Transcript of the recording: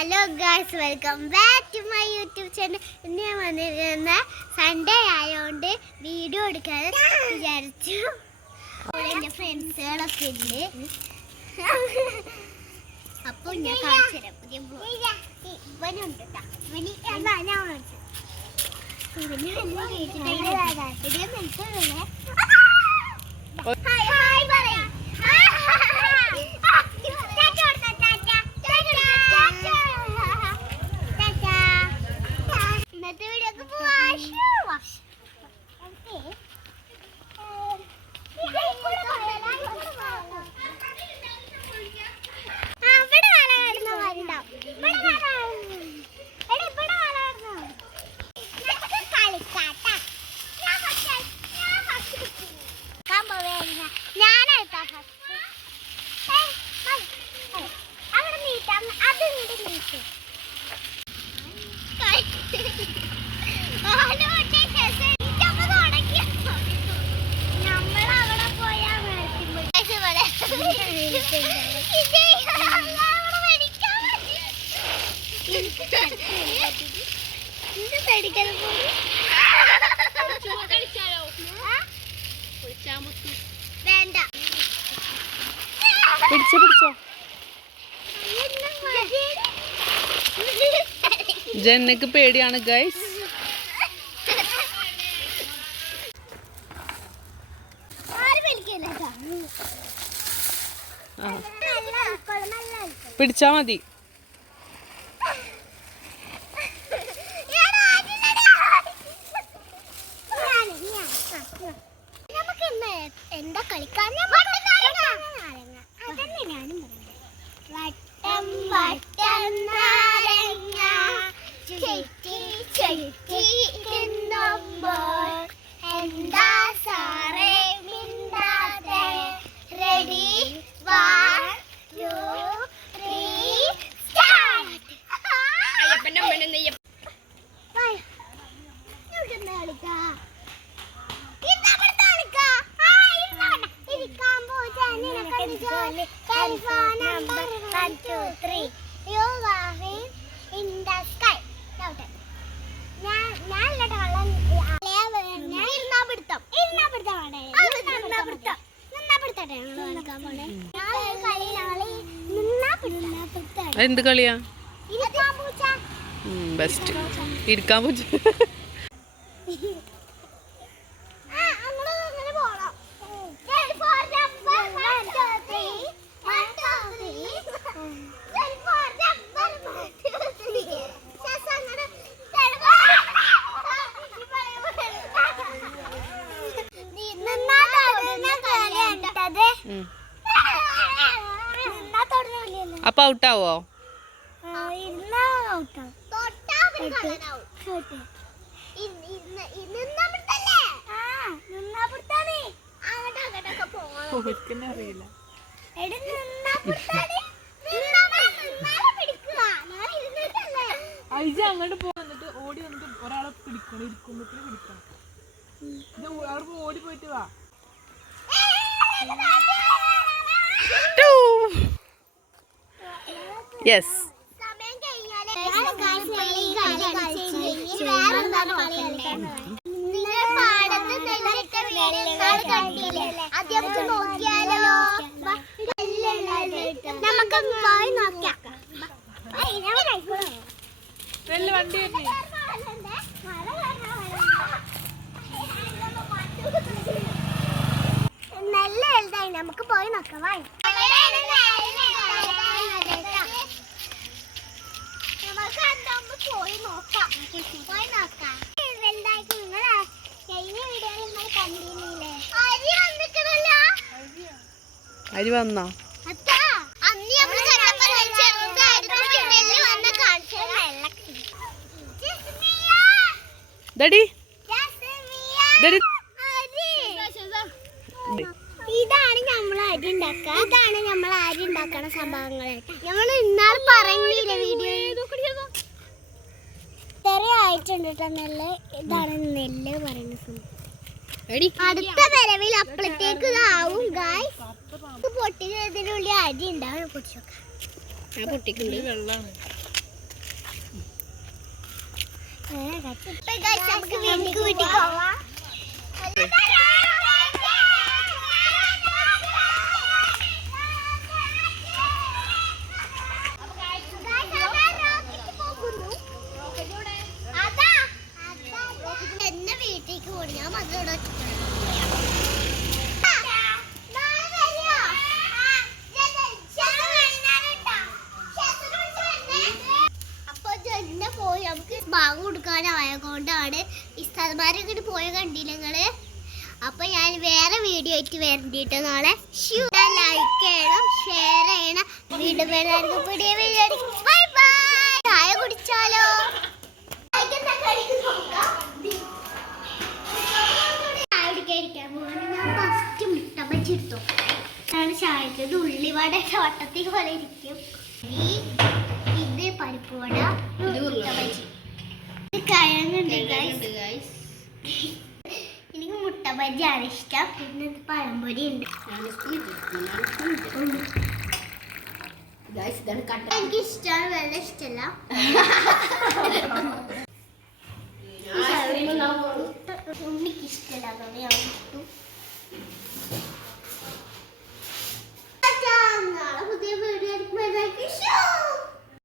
Hello guys, welcome back to my YouTube channel. ഇന്ന് ഞാൻ വന്നിരുന്ന സൺഡേ ആയതുകൊണ്ട് വീഡിയോ എടുക്കാൻ വിചാരിച്ചു. എൻ്റെ ഫ്രണ്ട്സുകളൊക്കെ ഉണ്ട്. അപ്പോൾ ഞാൻ കാണിച്ചു തരാം. ഇവനുണ്ട് കേട്ടോ. ഇന്നത്തെ വീഡിയോക്ക് പിടിച്ചോ ജന്നക്ക് പേടിയാണ് ഗൈസ്. പിടിച്ചാ മതി. എന്താ കളിക്കാൻ എന്താ സാറേ മിണ്ടാതെ? Ready 1 2 3 start. എന്ത് കളിയാ? ബെസ്റ്റ് ഇരിക്കാൻ പൂച്ച. അപ്പൊ ഔട്ടാവോ? അറിയില്ല. അങ്ങോട്ട് പോന്നിട്ട് ഓടി വന്നിട്ട് ഒരാളെ പിടിക്കണം, ഇരിക്കുമ്പോഴത്തേന് പിടിക്കണം. അവിടെ ഓടി പോയിട്ട് വാ. യെസ്. വണ്ടി നല്ല വലുതായി, നമുക്ക് പോയി നോക്കാം. അരി വന്നോ? ഇതാണ് നമ്മൾ അരി ഉണ്ടാക്കുക. ഇതാണ് നമ്മൾ അരി ഉണ്ടാക്കണ സംഭവങ്ങൾ. നമ്മൾ ഇന്നാൾ പറഞ്ഞില്ലേ വീഡിയോ ആയിട്ടുണ്ട് കേട്ടോ നെല്ല്. ഇതാണ് നെല്ല് പറയുന്ന സംഭവം. അടുത്ത വരവിൽ അപ്പളത്തേക്ക് ഇതാവും ഗായ്സ്. പൊട്ടിയതിനുള്ളിൽ അരി ഉണ്ടാവും. പൊട്ടിച്ചോക്കാം. ഇപ്പൊ guys നമുക്ക് വീട്ടിൽ പോവാം. എന്നെ വീട്ടിലേക്ക് പോകണം. ഞാൻ മകളോട് അപ്പൊ തന്നെ പോയി നമുക്ക് ബാങ്ക് കൊടുക്കാനായതുകൊണ്ടാണ് ഈ സ്ഥലമാരെ ഇങ്ങോട്ട് പോയ കണ്ടില്ല നിങ്ങള്. അപ്പൊ ഞാൻ വേറെ വീഡിയോ ആയിട്ട് വരണ്ടിട്ട് നാളെ ലൈക്ക് ചെയ്യണം, ഷെയർ ചെയ്യണം. വീണ്ടും പുതിയ വീഡിയോ. Bye bye. ചായ കുടിച്ചാലോ? ഫസ്റ്റ് മുട്ട ബജി എടുത്തു. ചായച്ചത് ഉള്ളിവട വട്ടത്തിൽ പോലെ ഇരിക്കും. ഇത് പരിപ്പ് വട, മുട്ട ബജി, ഇത് കിഴങ്ങുണ്ട് ഗൈസ്. എനിക്ക് മുട്ട ബജിയാണ് ഇഷ്ടം. പിന്നെ പഴംപൊരി ഉണ്ട്. എനിക്ക് ഇഷ്ടമാണ്, വെള്ളം ഇഷ്ടമല്ല. ഉണ്ണിക്ക് ഇഷ്ടമല്ല.